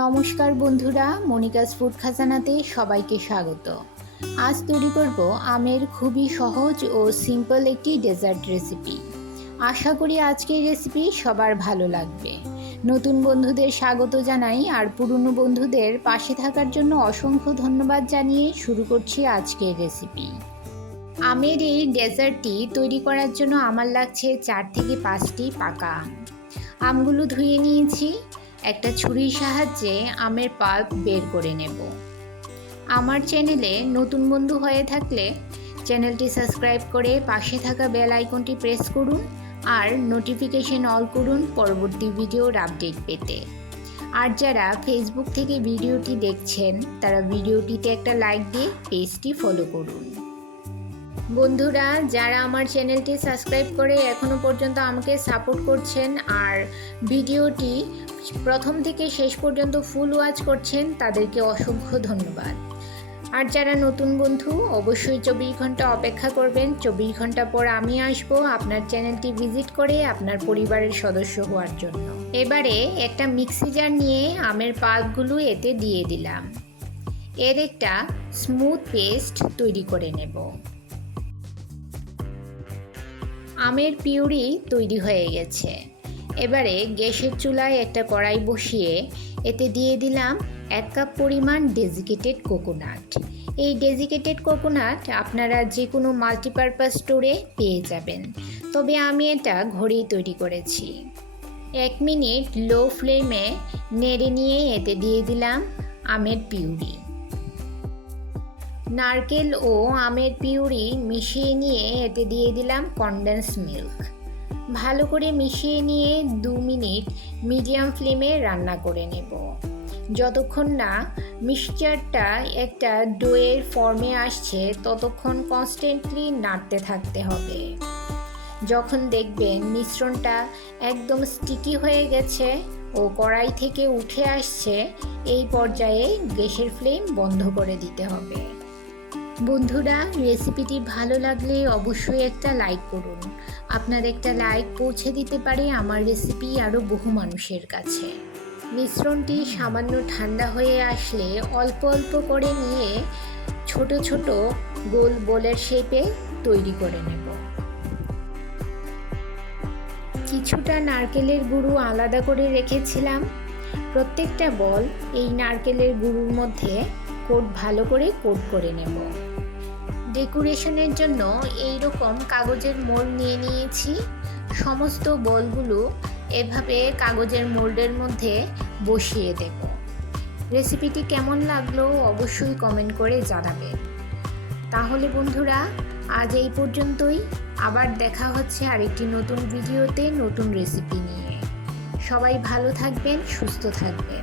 নমস্কার বন্ধুরা, Monica's food খাজানাতে সবাইকে স্বাগত। আজ তৈরি করব আমের খুবই সহজ ও সিম্পল একটি ডেজার্ট রেসিপি। আশা করি আজকের রেসিপি সবার ভালো লাগবে। নতুন বন্ধুদের স্বাগত জানাই আর পুরনো বন্ধুদের পাশে থাকার জন্য অসংখ্য ধন্যবাদ জানিয়ে শুরু করছি আজকের রেসিপি। আমের এই ডেজার্টটি তৈরি করার জন্য আমার লাগছে 4 থেকে 5টি পাকা আম। আমগুলো ধুয়ে নিয়েছি। একটা ছুরির সাহায্যে আমের পাল্প বের করে নেব। আমার চ্যানেলে নতুন বন্ধু হয়ে থাকলে চ্যানেলটি সাবস্ক্রাইব করে পাশে থাকা বেল আইকনটি প্রেস করুন আর নোটিফিকেশন অল করুন পরবর্তী ভিডিওর আপডেট পেতে। আর যারা ফেসবুক থেকে ভিডিওটি দেখছেন তারা ভিডিওটিতে একটা লাইক দিয়ে পেজটি ফলো করুন। বন্ধুরা, যারা আমার চ্যানেলটি সাবস্ক্রাইব করে এখনও পর্যন্ত আমাকে সাপোর্ট করছেন আর ভিডিওটি প্রথম থেকে শেষ পর্যন্ত ফুল ওয়াচ করছেন, তাদেরকে অসংখ্য ধন্যবাদ। আর যারা নতুন বন্ধু, অবশ্যই 24 ঘন্টা অপেক্ষা করবেন। 24 ঘন্টা পর আমি আসব আপনার চ্যানেলটি ভিজিট করে আপনার পরিবারের সদস্য হওয়ার জন্য। এবারে একটা মিক্সি জার নিয়ে আমের পাল্পগুলো এতে দিয়ে দিলাম। এর একটা স্মুথ পেস্ট তৈরি করে নেব। আমের পিউরি তৈরি হয়ে গেছে। এবারে গ্যাসের চুলায় একটা কড়াই বসিয়ে এতে দিয়ে দিলাম 1 কাপ পরিমাণ ডেজিকেটেড কোকোনাট। এই ডেজিকেটেড কোকোনাট আপনারা যে কোনো মাল্টিপারপাস স্টোরে পেয়ে যাবেন, তবে আমি এটা ঘরেই তৈরি করেছি। 1 মিনিট লো ফ্লেমে নেড়ে নিয়ে এতে দিয়ে দিলাম আমের পিউরি। নারকেল ও আমের পিউরি মিশিয়ে নিয়ে এতে দিয়ে দিলাম কনডেন্স মিল্ক। ভালো করে মিশিয়ে নিয়ে 2 মিনিট মিডিয়াম ফ্লেমে রান্না করে নেব, যতক্ষণ না মিক্সচারটা একটা ডোয়ের ফর্মে আসছে ততক্ষণ কনস্ট্যান্টলি নাড়তে থাকতে হবে। যখন দেখবেন মিশ্রণটা একদম স্টিকি হয়ে গেছে ও কড়াই থেকে উঠে আসছে, এই পর্যায়ে গ্যাসের ফ্লেম বন্ধ করে দিতে হবে। বন্ধুরা, রেসিপিটি ভালো লাগলে অবশ্যই একটা লাইক করুন। আপনার একটা লাইক পৌঁছে দিতে পারে আমার রেসিপি আরও বহু মানুষের কাছে। মিশ্রণটি সামান্য ঠান্ডা হয়ে আসলে অল্প অল্প করে নিয়ে ছোট ছোট গোল বোলের শেপে তৈরি করে নেব। কিছুটা নারকেলের গুঁড়ো আলাদা করে রেখেছিলাম। প্রত্যেকটা বল এই নারকেলের গুঁড়োর মধ্যে ভালো করে কোট করে নেব। ডেকোরেশনের জন্য এই রকম কাগজের মোল্ড নিয়ে নিয়েছি। সমস্ত বলগুলো এভাবে কাগজের মোল্ডের মধ্যে বসিয়ে দেব। রেসিপিটি কেমন লাগলো অবশ্যই কমেন্ট করে জানাবেন। তাহলে বন্ধুরা, আজ এই পর্যন্তই। আবার দেখা হচ্ছে আরেকটি নতুন ভিডিওতে নতুন রেসিপি নিয়ে। সবাই ভালো থাকবেন, সুস্থ থাকবেন।